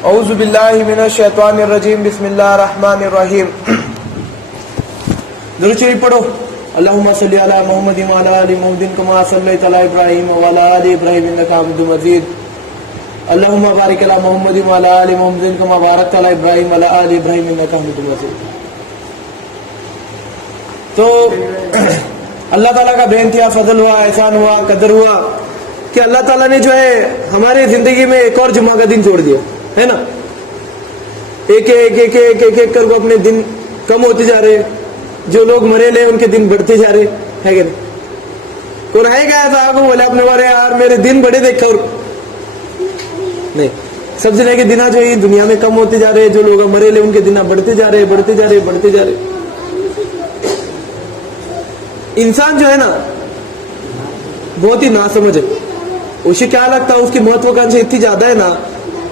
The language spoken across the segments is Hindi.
औज़ु बिल्लाहि मिनश शैतानिर रजीम बिस्मिल्लाहिर रहमानिर रहीम। दुरूद शरीफ पढ़ो। अल्लाहुम्मा सल्लि अला मुहम्मदिन व अला आलि मुहम्मदिन कमा सल्लैता अला इब्राहीम व अला आलि इब्राहीम इन्नका हमीदुम मजीद। अल्लाहुम्मा बारिक अला मुहम्मदिन व अला आलि मुहम्मदिन कमा बारकता अला इब्राहीम व अला आलि इब्राहीम इन्नका हमीदुम मजीद। तो अल्लाह ताला का बेइंतहा फजल हुआ, एहसान हुआ, कदर हुआ कि अल्लाह ताला ने जो है हमारे जिंदगी में एक और जुमा का दिन जोड़ दिया है ना। एक एक एक एक एक एक करके अपने दिन कम होते जा रहे, जो लोग मरे ले उनके दिन बढ़ते जा रहे है कि नहीं। कौन है गया था आपको बोले अपने बारे यार मेरे दिन बड़े देखा और नहीं, सब जने के दिन जो है दुनिया में कम होते जा रहे, जो लोग मरे ले उनके दिन बढ़ते जा रहे बढ़ते जा रहे बढ़ते जा रहे। इंसान जो है ना बहुत ही नासमझ है। उसे क्या लगता है उसकी महत्वाकांक्षा इतनी ज्यादा है ना,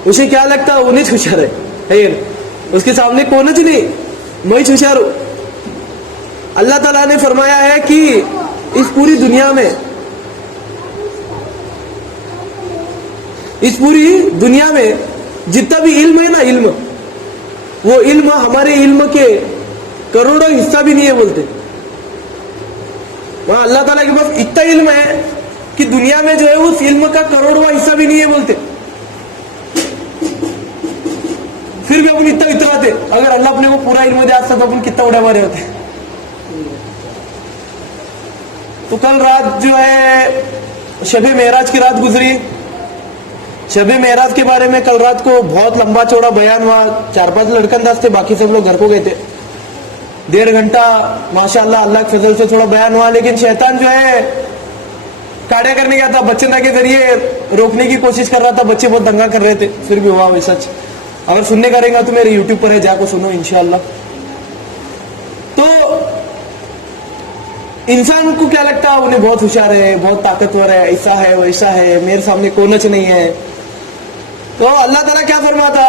उसे क्या लगता है उन्हें होशियार है, उसके सामने कौन ही नहीं, मैं होशियार हूं। अल्लाह ताला ने फरमाया है कि इस पूरी दुनिया में, इस पूरी दुनिया में जितना भी इल्म है ना, इल्म, वो इल्म हमारे इल्म के करोड़ों हिस्सा भी नहीं है बोलते। वहां अल्लाह ताला के पास इतना इल्म है कि दुनिया में जो है उस इल्म का करोड़वां हिस्सा भी नहीं है बोलते। फिर भी अपन इतना इतराते, अगर अल्लाह अपने को पूरा इल्म दे आता तो अपन कितना उड़ा मारे होते। तो कल रात जो है शबे मेराज की रात गुजरी। शबे मेराज के बारे में कल रात को बहुत लंबा चौड़ा बयान हुआ। 4-5 लड़कंदाज थे, बाकी सब लोग घर को गए थे। 1.5 घंटा माशाल्लाह अल्लाह के फजल से थोड़ा बयान हुआ, लेकिन शैतान जो है काड़िया करने गया था, बच्चे के जरिए रोकने की कोशिश कर रहा था। बच्चे बहुत दंगा कर रहे थे, फिर भी हुआ वैसा। अगर सुनने का रहेगा तो मेरे यूट्यूब पर है, जाकर सुनो इंशाल्लाह। तो इंसान को क्या लगता है उन्हें बहुत होशियार है, बहुत ताकतवर है, ऐसा है वैसा है, मेरे सामने कोनच नहीं है। तो अल्लाह ताला क्या फरमाता,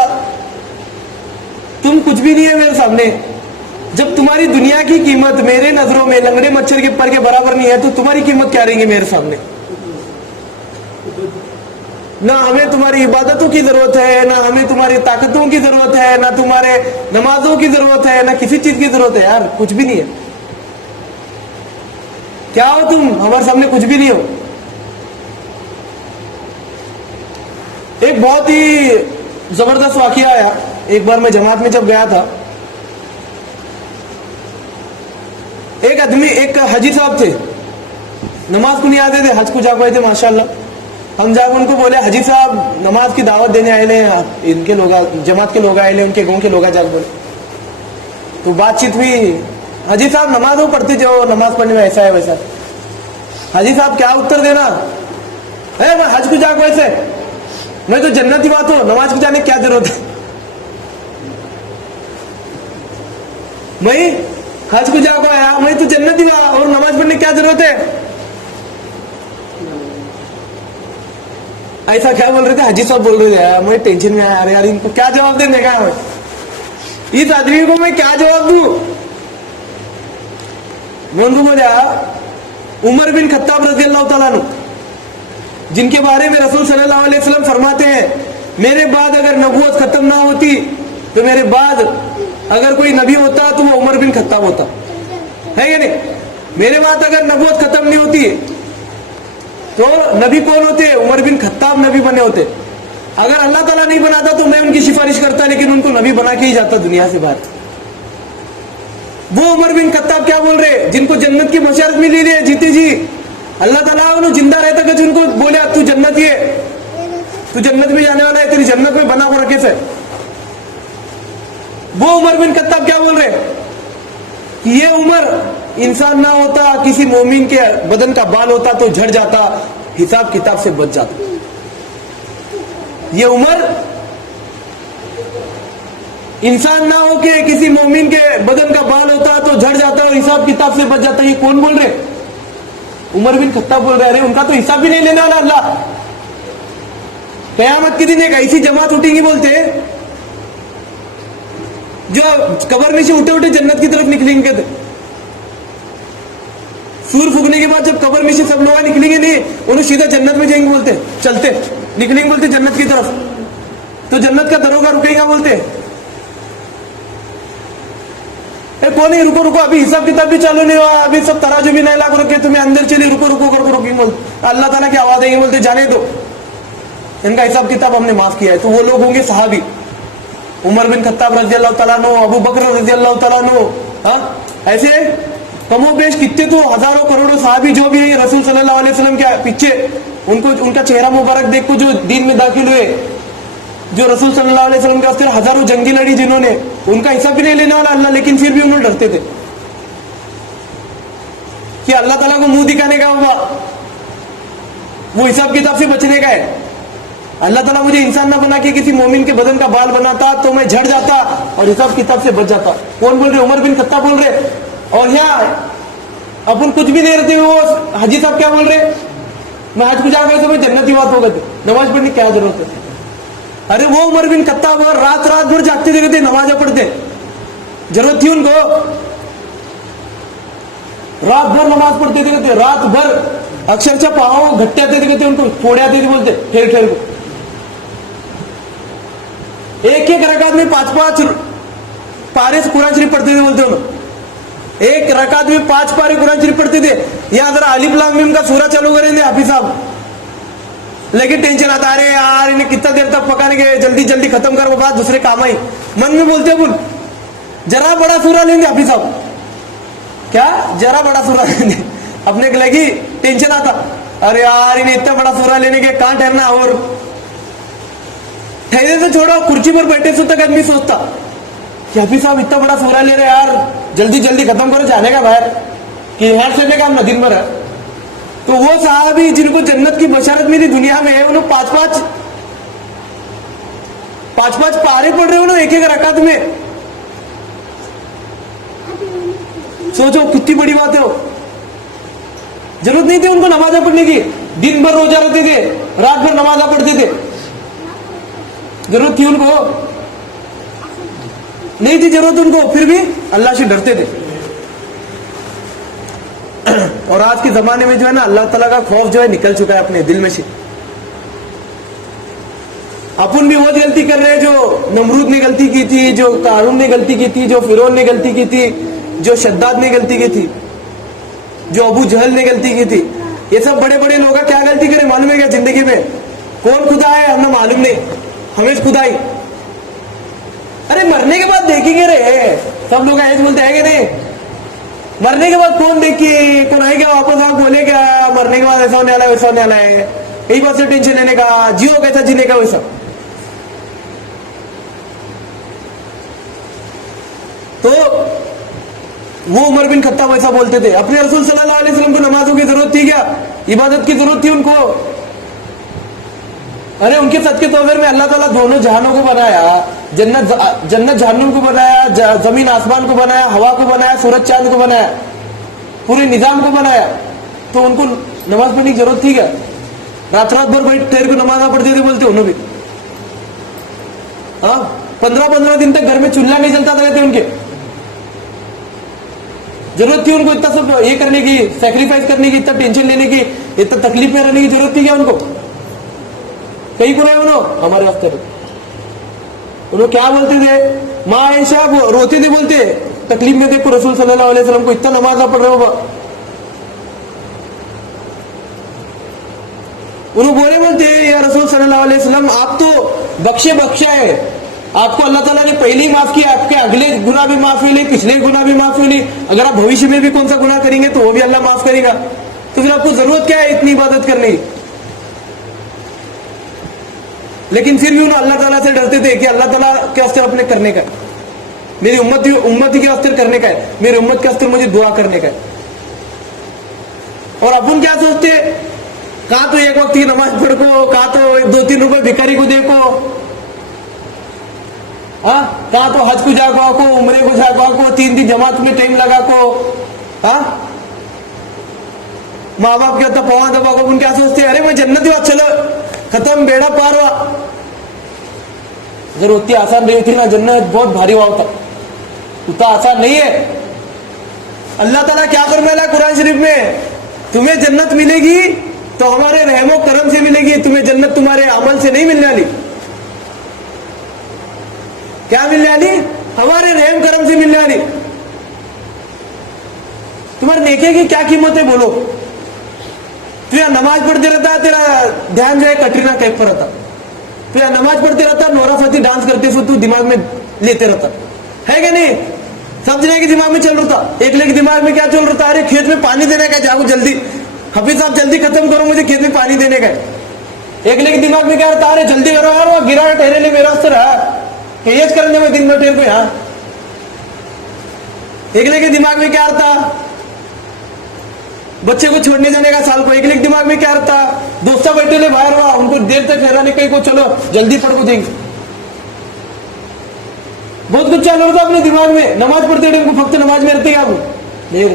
तुम कुछ भी नहीं है मेरे सामने। जब तुम्हारी दुनिया की कीमत मेरे नजरों में लंगड़े मच्छर के पर के बराबर नहीं है, तो तुम्हारी कीमत क्या रहेगी मेरे सामने। ना हमें तुम्हारी इबादतों की जरूरत है, ना हमें तुम्हारी ताकतों की जरूरत है, ना तुम्हारे नमाजों की जरूरत है, ना किसी चीज की जरूरत है। यार कुछ भी नहीं है, क्या हो तुम, हमारे सामने कुछ भी नहीं हो। एक बहुत ही जबरदस्त वाकया आया। एक बार मैं जमात में जब गया था, एक आदमी, एक हाजी साहब थे, नमाज को नहीं आते थे, हज को जा पाए थे माशाल्लाह। हम जाकर उनको बोले हाजी साहब नमाज की दावत देने आए ले, इनके लोग जमात के लोग आए ले, उनके गांव के लोग जाकर बोले। तो बातचीत हुई, हाजी साहब नमाज वो पढ़ते जाओ, नमाज पढ़ने में ऐसा है वैसा। हाजी साहब क्या उत्तर देना है, मैं हज को जाकर वैसे, मैं तो जन्नती बात हूं, नमाज को जाने की क्या जरूरत है। मैं हज को जाकर आया, मैं तो जन्नती हुआ और नमाज पढ़ने की क्या जरूरत है। ऐसा क्या बोल रहे थे हाजी साहब, बोल रहे थे। मैं टेंशन में आया, यार इनको क्या जवाब देने का है, इस आदमी को मैं क्या जवाब दूं। बंधु बोला उमर बिन खत्ताब रज़ी अल्लाह ताला अन्हु, जिनके बारे में रसूल सल्लल्लाहु अलैहि वसल्लम फरमाते हैं मेरे बाद अगर नबूवत खत्म ना होती तो मेरे बाद अगर कोई नबी होता तो वो उमर बिन खत्ताब होता है या नहीं। मेरे बाद अगर नबूवत खत्म नहीं होती तो नबी कौन होते, उमर बिन खत्ताब नबी बने होते। अगर अल्लाह ताला नहीं बनाता तो मैं उनकी सिफारिश करता, लेकिन उनको नबी बना के ही जाता दुनिया से बाहर। वो उमर बिन खत्ताब क्या बोल रहे, जिनको जन्नत की बशरत मिली है जीते जी, अल्लाह ताला उन्हें जिंदा रहता कि उनको बोले तू जन्नती है, तू जन्नत में जाने वाला है, तेरी जन्नत में बना हो रखे से। वो उमर बिन खत्ताब क्या बोल रहे कि ये उमर इंसान ना होता, किसी मोमिन के बदन का बाल होता तो झड़ जाता, हिसाब किताब से बच जाता। ये उमर इंसान ना हो के किसी मोमिन के बदन का बाल होता तो झड़ जाता और हिसाब किताब से बच जाता। ये कौन बोल रहे, उमर बिन खत्ताब बोल रहे। अरे उनका तो हिसाब भी नहीं लेने वाला अल्लाह। कयामत के दिन एक ऐसी जमात उठेगी बोलते जो कब्र में से उठे उठे जन्नत की तरफ निकलेंगे। सूर फूकने के बाद जब कब्र में से सब लोग निकलेंगे नहीं, उन्हें सीधा जन्नत में जाएंगे बोलते, चलते निकलेंगे बोलते जन्नत की तरफ। तो जन्नत का दरोगा रुकेगा बोलते कौन ही रुको रुको, अभी हिसाब किताब भी चालू नहीं हुआ, अभी सब तराजू भी नहीं लाख रखे, तुम्हें अंदर चलिए रुको रुको करके रुकेंगे बोलते। अल्लाह ताला की आवाज देंगे बोलते जाने दो, इनका हिसाब किताब हमने माफ किया है। तो वो लोग होंगे सहाबी, उमर बिन खत्ताब रजी अल्लाह तआला अन्हु, अबू बकर रजी अल्लाह तआला अन्हु, ऐसे कमोबेश कितने तो हजारों करोड़ों सहाबी जो भी है रसूल सल्लल्लाहु अलैहि वसल्लम के पीछे, उनको उनका चेहरा मुबारक देखो जो दीन में दाखिल हुए, जो रसूल सल्लल्लाहु अलैहि वसल्लम के वास्ते हजारों जंगी लड़ी जिन्होंने, उनका हिसाब भी नहीं लेने वाला अल्लाह, लेकिन फिर भी उन्होंने डरते थे कि अल्लाह ताला को मुंह दिखाने का होगा, वो हिसाब किताब से बचने का है। अल्लाह ताला मुझे इंसान ना बना के किसी मोमिन के बदन का बाल बनाता तो मैं झड़ जाता और हिसाब किताब से बच जाता। कौन बोल रहे? उमर बिन खत्ताब बोल रहे। और यहाँ अपन कुछ भी नहीं रहते, वो हाजी साहब क्या बोल रहे? मैं हज को जाकर मैं जन्नती बात होगा, नमाज पढ़ने की क्या जरूरत है? अरे वो उमर बिन खत्ताब रात रात भर जागते रहते, नमाज पढ़ते, जरूरत थी उनको? रात भर नमाज पढ़ते थे, रात भर अक्षरशः पाँव घट्टे आते थे, उनको फोड़े आते थे बोलते ठेर ठेर को। एक एक रकात में 5-5 पारे कुरान शरीफ पढ़ते थे बोलते उन्होंने, एक रकात में 5 पारे कुरान शरीफ पढ़ते थे। यहां जरा अलिफ लाम मीम का सूरा चालू करेंगे हाफिज साहब, लेकिन टेंशन आता, अरे यार इन्हें कितना देर तक पकाने के, जल्दी जल्दी खत्म करो, बाद दूसरे काम आई। मन में बोलते बोल जरा बड़ा सूरा लेंगे हाफिज साहब, क्या जरा बड़ा सूरा लेंगे, अपने को लगी टेंशन आता, अरे यार इन्हें इतना बड़ा सूरा लेने के कहां ठहरना, और ठहरे तो छोड़ो, कुर्सी पर बैठे सो तक आदमी सोचता कि हाफिज साहब इतना बड़ा सूरा ले रहे यार, जल्दी जल्दी खत्म करो, जाने का बाहर कि यहाँ से काम ना दिन भर है। तो वो साहबी जिनको जन्नत की बशारत मिली दुनिया में, उन्होंने 5-5 पारे पढ़ रहे हो ना एक एक रकात में, सोचो कितनी बड़ी बात है। जरूरत नहीं थी उनको नमाजा पढ़ने की, दिन भर रोजा रहते थे, रात भर नमाजा पढ़ते थे, जरूरत थी उनको? नहीं थी जरूरत उनको, फिर भी अल्लाह से डरते थे। और आज के जमाने में जो है ना, अल्लाह ताला का खौफ जो है निकल चुका है अपने दिल में से। अपन भी वो गलती कर रहे हैं जो नमरूद ने गलती की थी, जो कारून ने गलती की थी, जो फिरौन ने गलती की थी, जो शद्दाद ने गलती की थी, जो अबू जहल ने गलती की थी। ये सब बड़े बड़े लोग क्या गलती करे मालूम है क्या? जिंदगी में कौन खुदा है हमें मालूम नहीं, हमें खुदाई। अरे मरने के बाद देखेंगे रे, सब लोग ऐसे बोलते हैं कि नहीं, मरने के बाद कौन देखिए, कौन आएगा वापस, आप बोले क्या मरने के बाद ऐसा होने वाला है वैसा होने वाला है, यही बात से टेंशन लेने का, जियो कैसा जीने का वैसा। तो वो उमर बिन खत्ताब ऐसा बोलते थे। अपने रसूल सल्लल्लाहु अलैहि वसल्लम को नमाजों की जरूरत थी क्या? इबादत की जरूरत थी उनको? अरे उनके सच के तौर में अल्लाह ताला दोनों जहानों को बनाया, जन्नत जहन्नुम को बनाया, जमीन आसमान को बनाया, हवा को बनाया, सूरज चांद को बनाया, पूरे निजाम को बनाया। तो उनको नमाज पढ़ने की जरूरत थी क्या? रात रात भर बैठ ठहर को नमाज पढ़ते थे बोलते उन्होंने भी। हाँ 15-15 दिन तक घर में चूल्हा नहीं जलता रहते उनके। जरूरत थी उनको इतना सब ये करने की, सैक्रिफाइस करने की, इतना टेंशन लेने की, इतना तकलीफ में रहने की जरूरत थी क्या उनको? कहीं को रहे उन्होंने हमारे वास्ते। उन्होंने क्या बोलते थे? माँ आयशा रोते थे बोलते, तकलीफ में देखो रसूल सल्लल्लाहु अलैहि वसल्लम को इतना नमाज ना पढ़ रहे हो। उन्होंने बोले बोलते या रसूल सल्लल्लाहु अलैहि वसल्लम आप तो बख्शे बख्शा है, आपको अल्लाह ताला ने पहले ही माफ किया, आपके अगले गुनाह भी माफ हुए, पिछले गुनाह भी माफ हुए, अगर आप भविष्य में भी कौन सा गुनाह करेंगे तो वो भी अल्लाह माफ करेगा, तो फिर आपको जरूरत क्या है इतनी इबादत करने की? लेकिन फिर भी उन्होंने अल्लाह ताला से डरते थे कि अल्लाह ताला के वास्ते अपने करने का, मेरी उम्मती के वास्ते करने का है, मेरी उम्मत के वास्ते मुझे दुआ करने का है। और अपन क्या सोचते, कहा तो एक वक्त की नमाज पढ़ को, कहा तो 2-3 रुपए भिखारी को देखो, हाँ कहा तो हज को जाको को, उम्रे को जाको को, 3 दिन जमात में टाइम लगा को, हाँ माँ बाप के होता पवा दबा को। उन क्या सोचते, अरे मैं जन्नत हुआ, चलो खत्म, बेड़ा पार हुआ। अगर उतनी आसान नहीं थी ना, जन्नत बहुत भारी हुआ होता, उतना आसान नहीं है। अल्लाह ताला क्या करने वाला कुरान शरीफ में, तुम्हें जन्नत मिलेगी तो हमारे रहमो करम से मिलेगी, तुम्हें जन्नत तुम्हारे अमल से नहीं मिलने वाली। क्या मिलने वाली? हमारे रहम करम से मिलने वाली। तुम्हारे नेके की क्या कीमत है बोलो? तू यहाँ नमाज पढ़ते रहता है, तेरा ध्यान जो है कटरीना कैफ पर रहता। तू यहाँ नमाज पढ़ते रहता, नोरा फतेही डांस करते सो तू दिमाग में लेते रहता है क्या नहीं? सब जने के दिमाग में चल रहा था। एक के दिमाग में क्या चल रहा था? अरे खेत में पानी देने का, जाओ जल्दी हफीज साहब जल्दी खत्म करो, मुझे खेत में पानी देने का। एक के दिमाग में क्या रहता? अरे जल्दी करो यार, वो गिरा ठहरे ले मेरा असर है ये करने में दिन में ठहर को यहाँ। एक के दिमाग में क्या रहता? बच्चे को छोड़ने जाने का साल को। एक दिमाग में क्या रहता? दोस्ता बैठे ले बाहर हुआ, उनको देर तक ठहराने कहीं को, चलो जल्दी पढ़ को देंगे। बहुत कुछ चल रहा था अपने दिमाग में। नमाज पढ़ते टाइम को फक्त नमाज में रहते आप नहीं।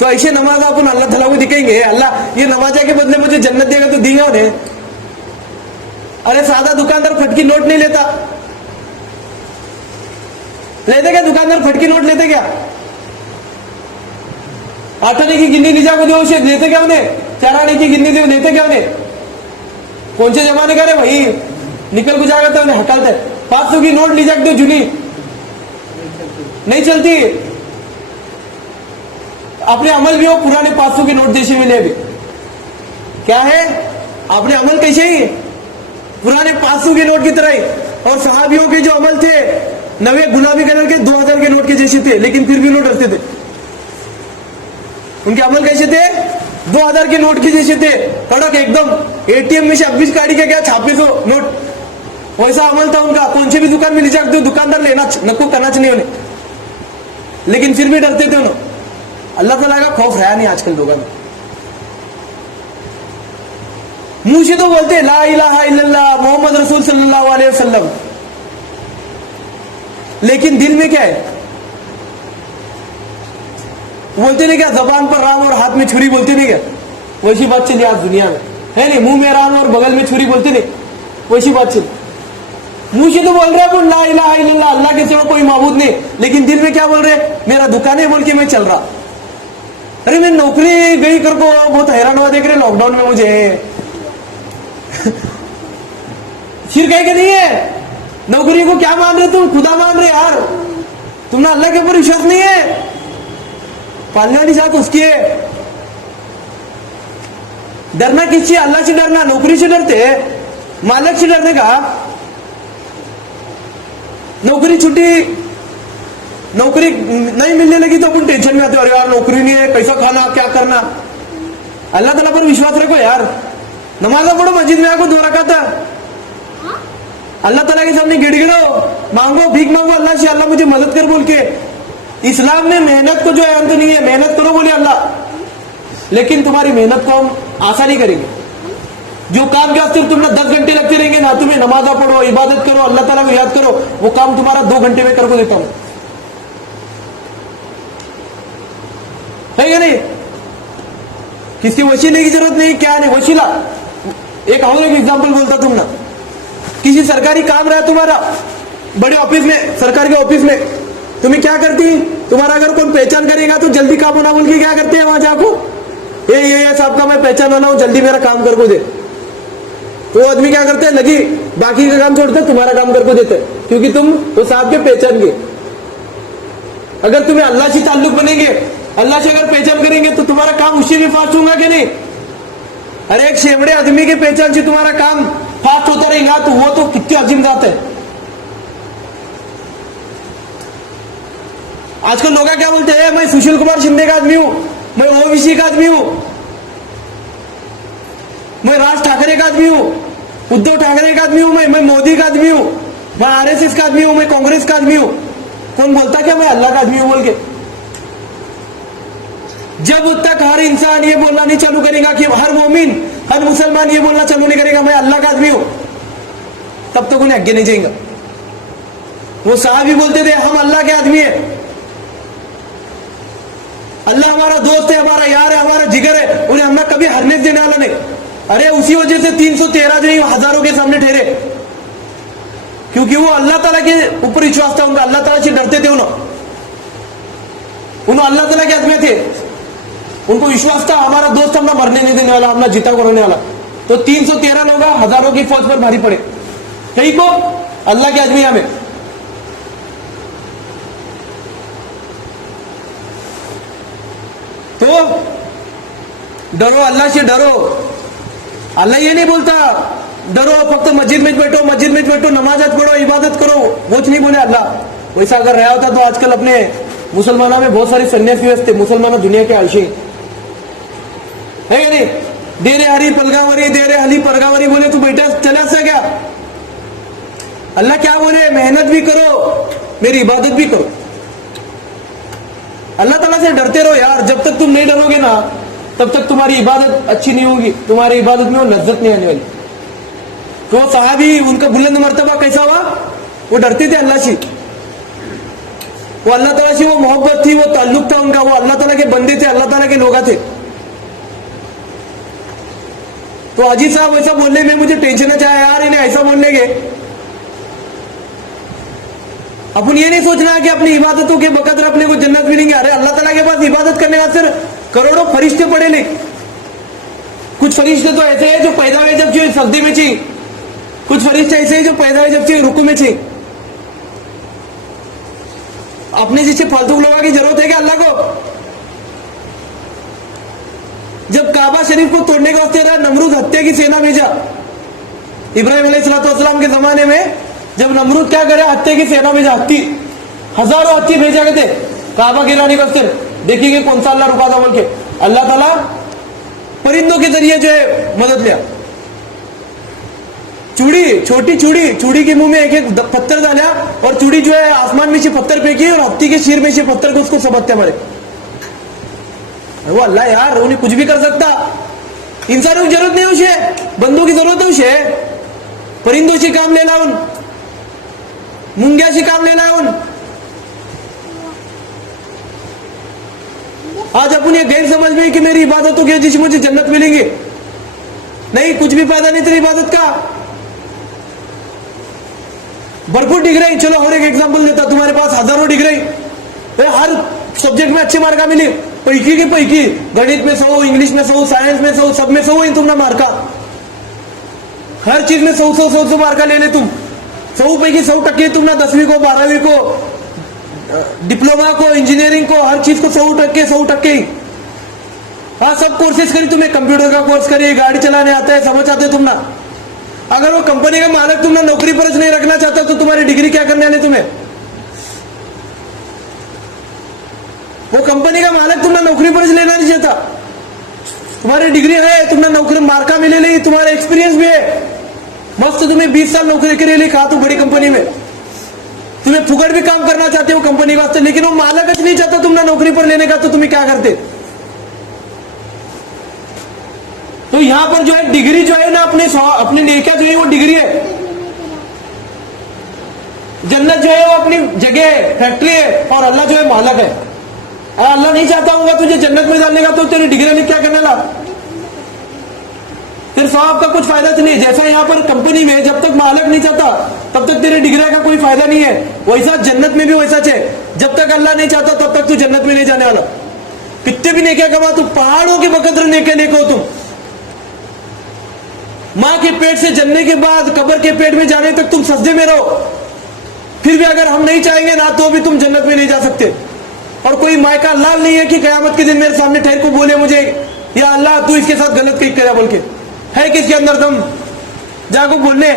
तो ऐसे नमाज अपन अल्लाह ताला को दिखेंगे, अल्लाह ये नमाजा के बदले मुझे जन्नत देगा तो देगा उन्हें। अरे सादा दुकानदार फटकी नोट नहीं लेता, लेते क्या? दुकानदार फटकी नोट लेते क्या? 8 आने की गिन्नी लीजा को दो, लेते क्या उन्हें? 4 आने की गिन्नी दो, लेते क्या उन्हें? कौन से जमाने का रे भाई? निकल को जाएगा तो उन्हें हटाते। 500 की नोट ली जाती जूनी नहीं चलती। अपने अमल भी हो पुराने 500 के नोट जैसे मिले। अभी क्या है? अपने अमल कैसे ही पुराने 500 के नोट की तरह ही। और सहाबियों के जो अमल थे नवे गुलाबी कलर के 2000 के नोट के जैसे थे, लेकिन फिर भी नोट रखते थे। उनके अमल कैसे थे? 2000 के नोट के जैसे थे, कड़क एकदम। एटीएम में से 26 काड़ी के क्या छापे तो नोट, वैसा अमल था उनका। कौन से भी दुकान में ले जाते दुकानदार लेना नको करना चाहिए उन्हें, लेकिन फिर भी डरते थे उन्होंने। अल्लाह ताला का खौफ रहा नहीं आजकल लोगों में। मुंह से तो बोलते ला इलाहा इल्लल्लाह मोहम्मद रसूल सल्लल्लाहु अलैहि वसल्लम, लेकिन दिल में क्या है? बोलते नहीं क्या? जबान पर राम और हाथ में छुरी बोलते नहीं क्या? वैसी बात चली आज दुनिया में, है नहीं? मुंह में राम और बगल में छुरी बोलते नहीं, वैसी बात चली। मुंह से तो बोल रहे हैं ला इलाहा इल्लल्लाह, अल्लाह के सिवा कोई माबूद नहीं, लेकिन दिल में क्या बोल रहे? मेरा दुकान है बोल के मैं चल रहा। अरे मैं नौकरी गई कर को बहुत हैरान हुआ देख रहे लॉकडाउन में मुझे। शिर्क है कि नहीं है? नौकरी को क्या मान रहे तुम? खुदा मान रहे यार। तुमने अल्लाह के ऊपर विश्वास नहीं है। पालने वाली जात उसकी है। डरना किससे? अल्लाह से डरना। नौकरी से डरते, मालिक से डरने का। नौकरी छुट्टी, नौकरी नहीं मिलने लगी तो अपन टेंशन में आते, अरे यार नौकरी नहीं है, कैसा खाना, क्या करना। अल्लाह ताला पर विश्वास रखो यार। नमाज़ पढ़ो, मस्जिद में आको 2 रकात, अल्लाह ताला के सामने गिड़गिड़ो, मांगो, भीख मांगो अल्लाह से, अल्लाह मुझे मदद कर बोल के। इस्लाम में मेहनत को जो है अंत नहीं है, मेहनत करो बोले अल्लाह, लेकिन तुम्हारी मेहनत को हम आसानी करेंगे। जो काम के वास्ते तुमने 10 घंटे लगते रहेंगे ना, तुम्हें नमाजा पढ़ो, इबादत करो, अल्लाह ताला को याद करो, वो काम तुम्हारा 2 घंटे में करके देता हूं, है या नहीं? किसके वसीले की जरूरत नहीं, क्या नहीं वसीला। एक और एक एग्जाम्पल बोलता तुम ना, किसी सरकारी काम रहा तुम्हारा बड़े ऑफिस में, सरकार के ऑफिस में, तुम्हें क्या करती? तुम्हारा अगर कोई पहचान करेगा तो जल्दी काम होना बोल के क्या करते हैं वहां जाको, ये साहब का मैं पहचान वाला हूं, जल्दी मेरा काम कर को दे। तो आदमी क्या करते हैं? लगी बाकी का काम छोड़ते तुम्हारा काम कर को देते, क्योंकि तुम वो साहब के पहचान गए। अगर तुम्हें अल्लाह से ताल्लुक बनेंगे, अल्लाह से अगर पहचान करेंगे तो तुम्हारा काम उससे भी फास्ट होगा कि नहीं? अरे एक शेवड़े आदमी के पहचान से तुम्हारा काम फास्ट होता रहेगा तो वो तो कितनी अजीम बात है। आजकल लोग क्या बोलते हैं? मैं सुशील कुमार शिंदे का आदमी हूं, मैं ओबीसी का आदमी हूं, मैं राज ठाकरे का आदमी हूं, उद्धव ठाकरे का आदमी हूं, मैं मोदी का आदमी हूं, मैं आरएसएस का आदमी हूं, मैं कांग्रेस का आदमी हूं। कौन बोलता क्या मैं अल्लाह का आदमी हूं बोल के? जब तक हर इंसान ये बोलना नहीं चालू करेगा कि हर मोमिन, हर मुसलमान ये बोलना चालू नहीं करेगा मैं अल्लाह का आदमी हूं, तब तक उन्हें आगे नहीं जाएगा। वो साहब ही बोलते थे हम अल्लाह के आदमी है, अल्लाह हमारा दोस्त है, हमारा यार है, हमारा जिगर है, उन्हें हमने कभी हरने देने वाला नहीं। अरे उसी वजह से 313 जो ही हजारों के सामने ठहरे, क्योंकि वो अल्लाह ताला के ऊपर विश्वास था उनका, अल्लाह ताला से डरते थे। उन्होंने अल्लाह ताला के आदमी थे, उनको विश्वास था हमारा दोस्त हमने मरने नहीं देने वाला, हमने जीता करने वाला। तो 313 लोग हजारों की फौज पर भारी पड़े। कहीं को अल्लाह के अजमिया में। तो डरो, अल्लाह से डरो। अल्लाह ये नहीं बोलता डरो फक्त मस्जिद में बैठो, नमाज पढ़ो, इबादत करो, वो नहीं बोले अल्लाह। वैसा अगर रहा होता तो आजकल अपने मुसलमानों में बहुत सारे सन्यासी व्यस्त, मुसलमान दुनिया के आयशे है या नहीं? देरे हरी पलगावरी, देरे हली परगावरी बोले तो बैठा चला सा क्या? अल्लाह क्या बोले? मेहनत भी करो, मेरी इबादत भी करो। अल्लाह ताला से डरते रहो यार। जब तक तुम नहीं डरोगे ना, तब तक तुम्हारी इबादत अच्छी नहीं होगी, तुम्हारी इबादत में वो लज्जत नहीं आने वाली। तो सहाबी, उनका बुलंद मर्तबा कैसा हुआ? वो डरते थे अल्लाह से, वो अल्लाह ताला से वो मोहब्बत थी, वो ताल्लुक था उनका, वो अल्लाह ताला के बंदे थे, अल्लाह ताला के लोग थे। तो हाजी साहब ऐसा बोलने में मुझे टेंशन है, चाहे यार इन्हें ऐसा बोलने के। अपन ये नहीं सोचना कि अपनी इबादतों के बकदर अपने को जन्नत मिलेंगे। अरे अल्लाह ताला के पास इबादत करने वास्ते करोड़ों फरिश्ते पड़े ले। कुछ फरिश्ते तो ऐसे हैं जो पैदा हुए जब जो सजदे में चाहिए, कुछ फरिश्ते ऐसे हैं जो पैदा हुए जब चाहिए रुकू में चाहिए। अपने जैसे फालतू लोगों की जरूरत है क्या अल्लाह को? जब काबा शरीफ को तोड़ने का वास्ते रहा, नमरूद हत्या की सेना भेजा। इब्राहिम अलैहिस्सलाम के जमाने में जब नमरूद क्या करे, हत्या की सेना भेजा, हत्ती, हजारों हत्ती भेजा गए थे काबा गिराने के वास्ते। देखिए कौन सा अल्लाह रुका था बोल के। अल्लाह ताला परिंदों के जरिए जो है मदद लिया। चूड़ी, छोटी चूड़ी के मुंह में एक एक पत्थर डाला और चूड़ी जो है आसमान में से पत्थर फेंकी और हत्ती के सिर में से पत्थर को उसको सबकते मारे। वो अल्लाह यार, उन्हें कुछ भी कर सकता। इंसानों की जरूरत नहीं उसे, बंदों की जरूरत है उसे। परिंदों से काम लेना, उन मुंगिया से काम लेना है उन। आज अपन ये गैर समझ में कि मेरी इबादतों की वजह से मुझे जन्नत मिलेंगे। नहीं, कुछ भी फायदा नहीं तेरी इबादत का। भरपूर डिग्री, चलो और एक एग्जांपल देता, तुम्हारे पास हजारों डिग्री, हर सब्जेक्ट में अच्छे मार्का मिले, पैकी की पैकी, गणित में 100, इंग्लिश में 100, साइंस में 100, सब में 100 तुमने मार्का, हर चीज में 100 मार्का ले ले तुम। 100 पैकी 100% तुमने 10वीं को, 12वीं को, डिप्लोमा को, इंजीनियरिंग को, हर चीज को 100% ही। हाँ, सब कोर्सेज करी तुमने, कंप्यूटर का कोर्स करिए, गाड़ी चलाने आता है, समझ आते तुम ना। अगर वो कंपनी का मालिक तुमने नौकरी पर नहीं रखना चाहता तो तुम्हारी डिग्री क्या करने वाले तुम्हें? वो कंपनी का मालिक तुमने नौकरी पर लेना नहीं चाहता, तुम्हारी डिग्री है, तुमने नौकरी मार्का मिले नहीं, तुम्हारा एक्सपीरियंस भी है मस्त, तुम्हें 20 साल नौकरी के लिए कहा तो बड़ी कंपनी में, तुम्हें फुकड़ भी काम करना चाहते हो कंपनी वास्ते, लेकिन वो मालिक नहीं चाहता तुमने नौकरी पर लेने का, तो तुम्हें क्या करते? तो यहां पर जो है डिग्री जो है ना, अपने नेकिया जो है वो डिग्री है। जन्नत जो है वो अपनी जगह है, फैक्ट्री है, और अल्लाह जो है मालिक है। अल्लाह नहीं चाहता होगा तुझे जन्नत में डालने का, तो तेरी डिग्री लिख क्या करने ला? फिर सवाब का कुछ फायदा नहीं है। जैसा यहाँ पर कंपनी में जब तक मालिक नहीं चाहता तब तक तेरे डिग्री का कोई फायदा नहीं है, वैसा जन्नत में भी वैसा है। जब तक अल्लाह नहीं चाहता तब तक तू जन्नत में नहीं जाने वाला। कितने भी नेकिया कमा, तू पहाड़ों के बकदर नेकिया लेको तुम। मां के पेट से जन्ने के बाद कब्र के पेट में जाने तक तुम सजदे में रहो, फिर भी अगर हम नहीं चाहेंगे ना तो भी तुम जन्नत में नहीं जा सकते। और कोई माय का लाल नहीं है कि कयामत के दिन मेरे सामने ठहर को बोले मुझे, या अल्लाह तू इसके साथ गलत कहीं करा, बोल के है किसके अंदर दम जाको बोलने?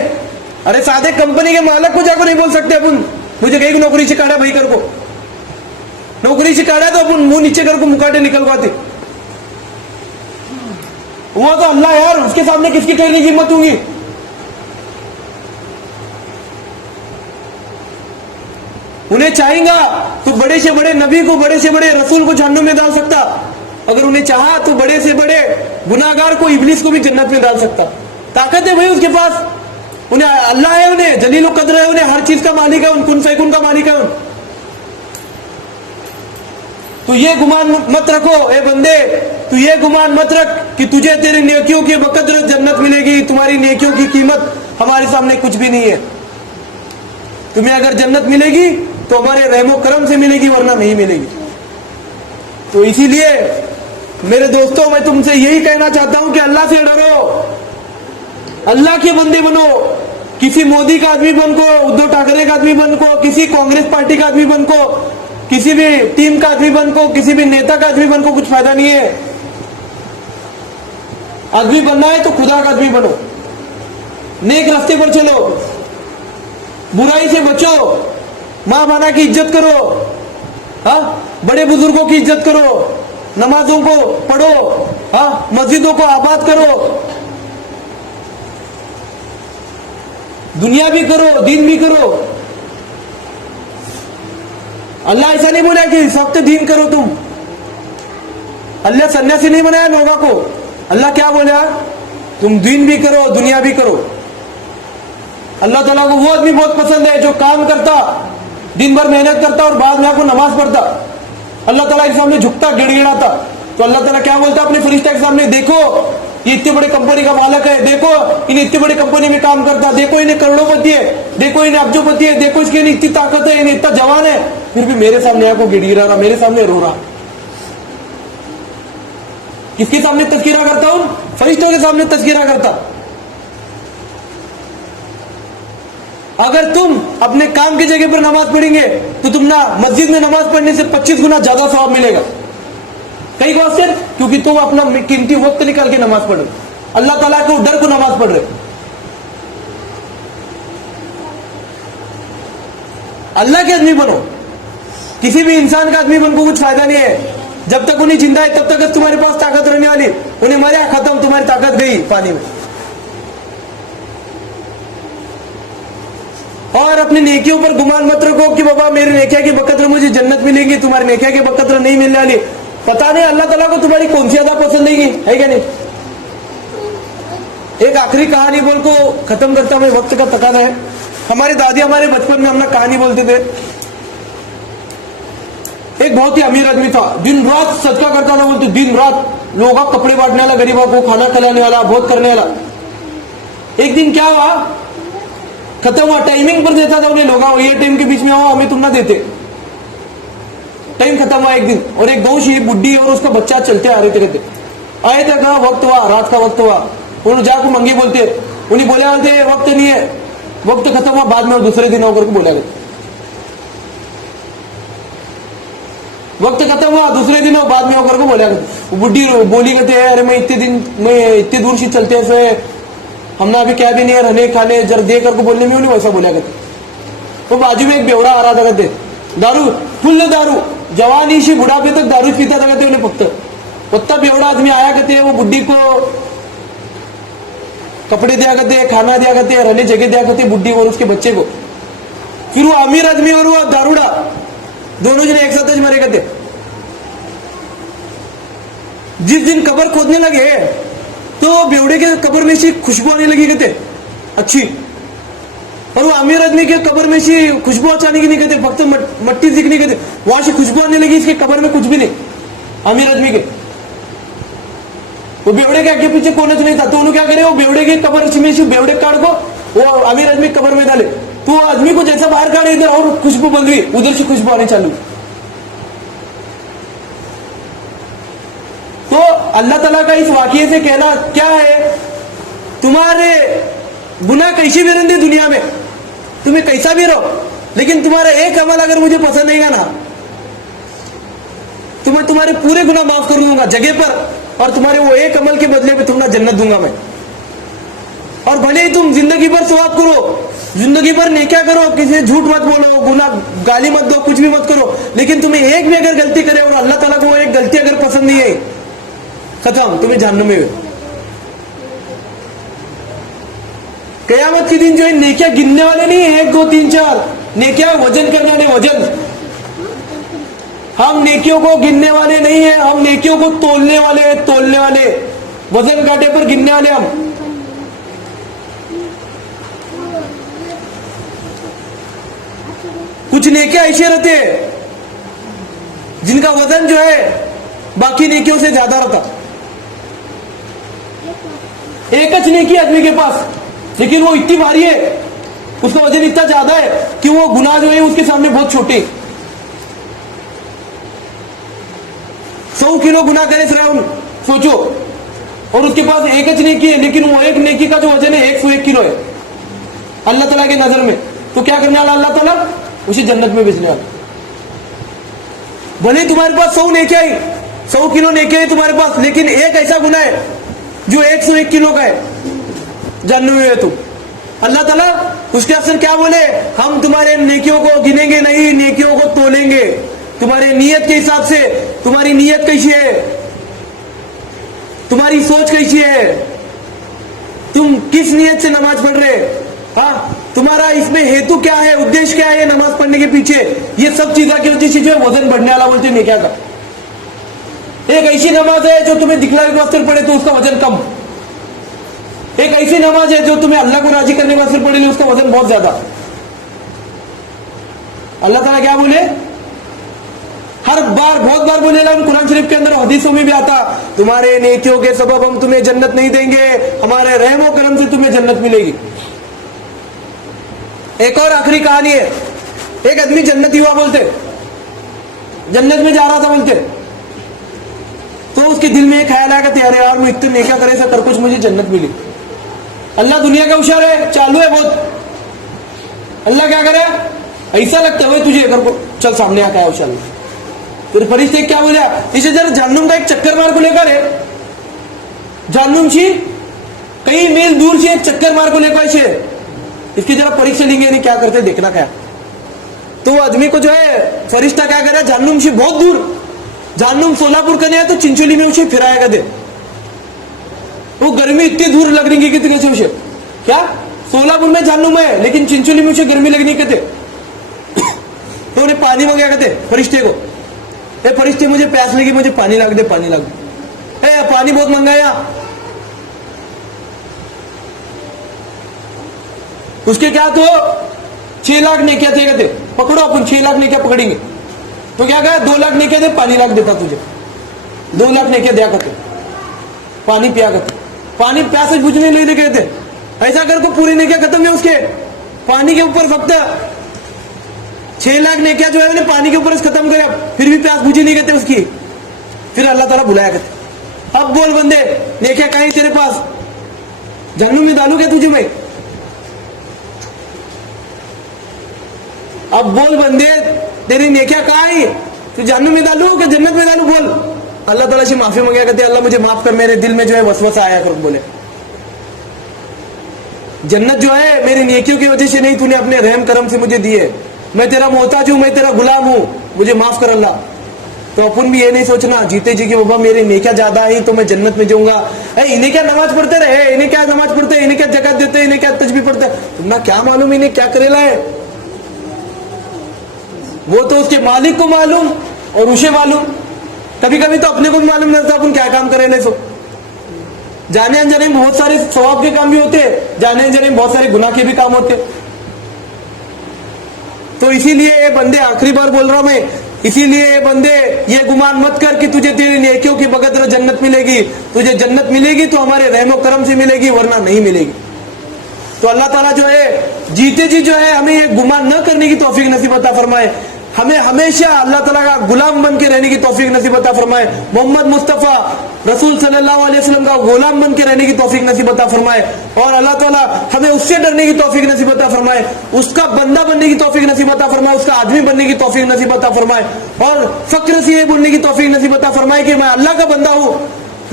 अरे सादे कंपनी के मालिक को जाको नहीं बोल सकते अपन, मुझे कहीं नौकरी से काटा भाई कर को, नौकरी से काटा तो अपन मुंह नीचे कर को मुकाटे निकलवाते। वो तो अल्लाह यार, उसके सामने किसकी ठहरने की हिम्मत होगी? उन्हें चाहेगा तो बड़े से बड़े नबी को, बड़े से बड़े रसूल को जहन्नुम में डाल सकता। अगर उन्हें चाहा तो बड़े से बड़े गुनाहगार को, इब्लिस को भी जन्नत में डाल सकता। ताकत है भाई उसके पास, उन्हें अल्लाह है, उन्हें जलील कद्र है, उन्हें हर चीज का मालिक है, कुन फैकुन का मालिक है। तो ये गुमान मत रखो ए बंदे, तू ये गुमान मत रख कि तुझे तेरे नेकियों के बकदर जन्नत मिलेगी। तुम्हारी नेकियों की कीमत हमारे सामने कुछ भी नहीं है। तुम्हें अगर जन्नत मिलेगी तो हमारे रहमो करम से मिलेगी, वरना नहीं मिलेगी। तो इसीलिए मेरे दोस्तों, मैं तुमसे यही कहना चाहता हूं कि अल्लाह से डरो, अल्लाह के बंदे बनो, किसी मोदी का आदमी बन को, उद्धव ठाकरे का आदमी बन को, किसी कांग्रेस पार्टी का आदमी बन को, किसी भी टीम का आदमी बन को, किसी भी नेता का आदमी बन को कुछ फायदा नहीं है। आदमी बनना है तो खुदा का आदमी बनो, नेक रास्ते पर चलो, बुराई से बचो, मां बाना की इज्जत करो, हाँ, बड़े बुजुर्गों की इज्जत करो, नमाजों को पढ़ो, हाँ, मस्जिदों को आबाद करो, दुनिया भी करो, दीन भी करो। अल्लाह ऐसा नहीं बोला कि सख्त दीन करो तुम। अल्लाह सन्यासी नहीं बनाया लोगों को। अल्लाह क्या बोला? तुम दीन भी करो, दुनिया भी करो। अल्लाह ताला को वो आदमी बहुत पसंद है जो काम करता, दिन भर मेहनत करता और बाद में आपको नमाज पढ़ता, अल्लाह ताला के सामने झुकता, गिड़गिड़ाता। तो अल्लाह ताला क्या बोलता अपने फरिश्ता के सामने? देखो ये इतनी बड़ी कंपनी का मालिक है, देखो इन इतनी बड़ी कंपनी में काम करता, देखो इन्हें करोड़ोंपति है, देखो इन्हें अब्जोपति है, देखो इसके इतनी ताकत है, इन्हें इतना जवान है, फिर भी मेरे सामने आपको गिड़गिड़ा रहा, मेरे सामने रो रहा। किसके सामने तस्कीरा करता हूं? फरिश्तों के सामने तस्कीरा करता। अगर तुम अपने काम की जगह पर नमाज पढ़ेंगे तो तुम ना मस्जिद में नमाज पढ़ने से 25 गुना ज्यादा सवाब मिलेगा। कई बात, क्योंकि तुम अपना कीमती वक्त निकाल के नमाज पढ़ रहे, अल्लाह ताला को डर को नमाज पढ़ रहे। अल्लाह के आदमी बनो, किसी भी इंसान का आदमी बन को कुछ फायदा नहीं है। जब तक उन्हें जिंदा है तब तक तुम्हारे पास ताकत रहने वाली, उन्हें मरा खत्म, तुम्हारी ताकत गई पानी में। और अपनी नेकियों पर गुमान मत रखो कि बाबा मेरी नेकिया के बकत्र मुझे जन्नत मिलेगी, तुम्हारी नेकिया के बकत्र नहीं मिलने वाली। पता नहीं अल्लाह ताला को तुम्हारी कौन सी अदा पसंद नहीं है क्या नहीं। एक आखिरी कहानी बोल को खत्म करता हूं, वक्त का तकाजा है। हमारे दादी हमारे बचपन में हमने कहानी बोलते थे। एक बहुत ही अमीर आदमी था, दिन रात सदका करता था, बोलते दिन रात लोगों का कपड़े बांटने वाला, गरीबों को खाना खिलाने वाला, बहुत करने वाला। एक दिन क्या हुआ, खत्म हुआ, टाइमिंग पर देता था उन्हें, लोग ये टाइम के बीच में आओ, हमें तुम ना देते। टाइम खत्म हुआ एक दिन, और एक गौ शी बुढ़ी और उसका बच्चा चलते आ रहे थे, कहते आए तक वक्त हुआ, रात का वक्त हुआ। उन्होंने जाकर मंगे बोलते, उन्हें बोले बोलते वक्त नहीं है, वक्त खत्म हुआ, बाद में दूसरे दिन होकर बोला गया। वक्त खत्म हुआ, दूसरे दिन बाद में होकर बोला गया। बुढ़ी बोली कहते अरे मैं इतने दूर से चलते हैं, हमने अभी क्या भी नहीं है, रहने खाने जर दे करके बोलने में उन्हें वैसा बोला करते। तो बाजू में एक बेवड़ा आ रहा था, कहते दारू फुल दारू, जवानी से बुढ़ापे तक दारू पीता था, कहते उन्हें पत्ता उतना बेवड़ा आदमी आया कहते वो बुढ़ी को कपड़े दिया करते, खाना दिया करते, रहने जगह दिया करते बुढ़ी और उसके बच्चे को। फिर वो अमीर आदमी और वो दारूड़ा दोनों जने एक साथ मरे करते। जिस दिन कब्र खोदने लगे तो बेवड़े के कब्र में से खुशबू आने लगी कहते अच्छी, और वो अमीर आदमी के कब्र में से खुशबू आने की नहीं कहते, फक्त मट्टी दिखने कहते, वहां से खुशबू आने लगी, इसके कब्र में कुछ भी नहीं। अमीर आदमी के वो बेवड़े के आगे पीछे कोने नहीं था, तो उन्होंने क्या करे, वो बेवड़े के कब्र में से बेवड़े काट को वो अमीर आदमी कब्र में डाले, तो वो आदमी को जैसा बाहर काटे इधर और खुशबू बंद हुई, उधर से खुशबू आने चालू। तो अल्लाह ताला का इस वाकये से कहना क्या है, तुम्हारे गुनाह कैसी भी रहते दुनिया में, तुम्हें कैसा भी रहो, लेकिन तुम्हारा एक अमल अगर मुझे पसंद नहीं ना, तो मैं तुम्हारे पूरे गुनाह माफ कर दूंगा जगह पर, और तुम्हारे वो एक अमल के बदले में तुम्हें जन्नत दूंगा मैं। और भले ही तुम जिंदगी भर सवाब करो, जिंदगी भर नेकिया करो, किसी झूठ मत बोलो, गुनाह गाली मत दो, कुछ भी मत करो, लेकिन तुम्हें एक भी अगर गलती करे और अल्लाह ताला को वो एक गलती अगर पसंद नहीं है, खत्म, तुम्हें जहन्नम में। कयामत के दिन जो है नेकिया गिनने वाले नहीं है 1 2 3 4, नेकिया वजन करने वाले, वजन। हम नेकियों को गिनने वाले नहीं है, हम नेकियों को तोलने वाले हैं, तोलने वाले, वजन कांटे पर गिनने वाले हम। कुछ नेकियां ऐसे रहते हैं जिनका वजन जो है बाकी नेकियों से ज्यादा रहता। एक नेकी आदमी के पास, लेकिन वो इतनी भारी है, उसका वजन इतना ज्यादा है कि वो गुनाह जो है उसके सामने बहुत छोटे। 100 किलो गुनाह करे सोचो, और उसके पास एक नेकी है, लेकिन वो एक नेकी का जो वजन है 101 किलो है। अल्लाह ताला की नजर में, तो क्या करने वाला अल्लाह ताला? उसे जन्नत में भेजने वाला। भले तुम्हारे पास 100 नेकियां ही, 100 किलो नेकियां ही तुम्हारे पास, लेकिन एक ऐसा गुनाह है जो 101 किलो का है, जन्नत में है तुम। अल्लाह ताला उसके अफसर क्या बोले? हम तुम्हारे नेकियों को गिनेंगे नहीं, नेकियों को तोलेंगे तुम्हारे नियत के हिसाब से। तुम्हारी नियत कैसी है, तुम्हारी सोच कैसी है, तुम किस नियत से नमाज पढ़ रहे, हाँ, तुम्हारा इसमें हेतु क्या है, उद्देश्य क्या है नमाज पढ़ने के पीछे। ये सब चीजों की वजह से जो है वजन बढ़ने वाला बोलते नेकिया का। एक ऐसी नमाज है जो तुम्हें दिखलावे के वास्ते पढ़े तो उसका वजन कम, एक ऐसी नमाज है जो तुम्हें अल्लाह को राजी करने वास्ते पढ़े उसका वजन बहुत ज्यादा। अल्लाह ताला क्या बोले? हर बार बहुत बार बोलेला कुरान शरीफ के अंदर, हदीसों में भी आता, तुम्हारे नेकियों के सबब हम तुम्हें जन्नत नहीं देंगे, हमारे रहमो करम से तुम्हें जन्नत मिलेगी। एक और आखिरी कहानी है। एक आदमी जन्नती हुआ बोलते, जन्नत में जा रहा था बोलते, तो उसके दिल में एक ख्याल आया कि यार यार मैं इतने नेकियां करे से कर कुछ मुझे जन्नत मिली। अल्लाह दुनिया का होशियार है, चालू है बहुत। अल्लाह क्या करे? ऐसा लगता है भाई तुझे अगर को चल सामने आका है होशियार। फिर फरिश्ते क्या बोला? इसे जरा जहन्नुम का एक चक्कर मार को लेकर है, जहन्नुम सी कई मील दूर से एक चक्कर मार को लेकर इसे, इसकी जरा परीक्षा लेंगे नहीं क्या करते देखना क्या। तो वो आदमी को जो है फरिश्ता क्या करे? जहन्नुम से बहुत दूर, जहन्नुम सोलापुर करने है तो चिंचोली में उसे फिराएगा दे। वो गर्मी इतनी दूर लग रही कितने से उसे, क्या सोलापुर में जहन्नुम है लेकिन चिंचोली में उसे गर्मी लगनी कहते। तो उन्हें पानी मांगा कहते फरिश्ते को, ए फरिश्ते मुझे प्यास लगी, मुझे पानी लाग दे, पानी लाग दे। ए पानी बहुत महंगा है यहाँ। उसके क्या तो 6 लाख नेकिया थे कहते, पकड़ो अपन 6 लाख नेकिया पकड़ेंगे। तो क्या कहा? 2 लाख नेकिया दे, पानी लाख देता तुझे। 2 लाख नेकिया दिया करते, पानी पिया करते, पानी प्यास से बुझने नहीं दे कहते। ऐसा करके पूरी नेकिया खत्म है उसके, पानी के ऊपर फक्त 6 लाख नेकिया जो है उन्हें पानी के ऊपर खत्म करे, फिर भी प्यास बुझी नहीं कहते उसकी। फिर अल्लाह ताला बुलाया करते, अब बोल बंदे नेकिया कहीं तेरे पास, जहन्नुम में डालू क्या तुझे मैं? अब बोल बंदे तेरी नेकिया कहाँ है, तू जहन्नुम में डालू कि जन्नत में डालू? बोल। अल्लाह ताला से माफी मांगा करते, अल्लाह मुझे माफ कर, मेरे दिल में जो है वसवसा आया कर। बोले जन्नत जो है मेरी नेकियों की वजह से नहीं, तूने अपने रहम करम से मुझे दिए, मैं तेरा मोहताज हूं, मैं तेरा गुलाम हूं, मुझे माफ कर अल्लाह। तो अपन भी ये नहीं सोचना जीते जी कि बाबा मेरी नेकियां ज्यादा आई तो मैं जन्नत में जाऊंगा, इन्हें क्या नमाज पढ़ते रहे, इन्हें क्या नमाज पढ़ते, इन्हें क्या ज़कात देते, इन्हें क्या तस्बीह पढ़ते, तुमना क्या मालूम इन्हें क्या करेला है। वो तो उसके मालिक को मालूम और उसे मालूम, कभी कभी तो अपने को भी मालूम नहीं होता अपन क्या काम करेले। सब जाने अनजाने में बहुत सारे सवाब के काम भी होते, जाने अनजाने में बहुत सारे गुनाह के भी काम होते। तो इसीलिए ये बंदे, आखिरी बार बोल रहा हूं मैं, इसीलिए ये बंदे ये गुमान मत कर कि तुझे तेरी नेकियों की बगैर जन्नत मिलेगी। तुझे जन्नत मिलेगी तो हमारे रहमो करम से मिलेगी, वरना नहीं मिलेगी। तो अल्लाह ताला जो है जीते जी जो है हमें ये गुमान न करने की तौफीक नसीब अता फरमाए, हमें हमेशा अल्लाह ताला का गुलाम बन के रहने की तौफीक नसीब अता फरमाए, मोहम्मद मुस्तफ़ा रसूल सल्लल्लाहु अलैहि वसल्लम का गुलाम बन के रहने की तौफीक नसीब अता फरमाए, और अल्लाह ताला हमें उससे डरने की तौफीक नसीब अता फरमाए, उसका बंदा बनने की तौफीक नसीब अता फरमाए, उसका आदमी बनने की तौफीक नसीब अता फरमाए, और फक्र से ये बोलने की तौफीक नसीब अता फरमाए कि मैं अल्लाह का बंदा हूं,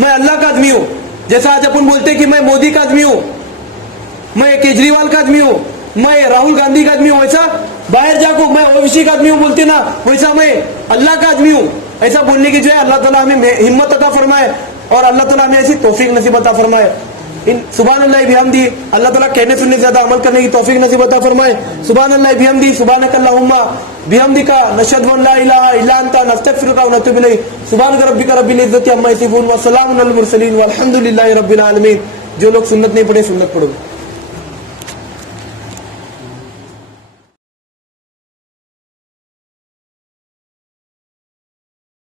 मैं अल्लाह का आदमी हूं। जैसा आज अपन बोलते कि मैं मोदी का आदमी हूं, मैं केजरीवाल का आदमी हूं, मैं राहुल गांधी का आदमी हूं, ऐसा बाहर जाको मैं ओवैसी का आदमी हूं बोलते ना, वैसा मैं अल्लाह का आदमी हूं, ऐसा बोलने की जो है अल्लाह ताला हमें हिम्मत अता फरमाए, और अल्लाह ताला हमें ऐसी तौफीक नसीब अता फरमाए। इन सुभान अल्लाह बिहम्दी, अल्लाह ताला कहने सुनने ज्यादा अमल करने की तौफीक नसीब अता फरमाए। सुभान अल्लाह बिहम्दी, सुभानक अल्लाहुम्मा बिहम्दिका नशहदु अन ला इलाहा इल्ला अंता नस्तगफिरुका व नतूबु इलैक। सुभान रब्बिका रब्बिल इज्जति अम्मा यसिफून व सलामुन अलल मुरसलीन वल्हम्दुलिल्लाहि रब्बिल आलमीन। जो लोग सुन्नत नहीं पढ़े सुन्नत पढ़ो।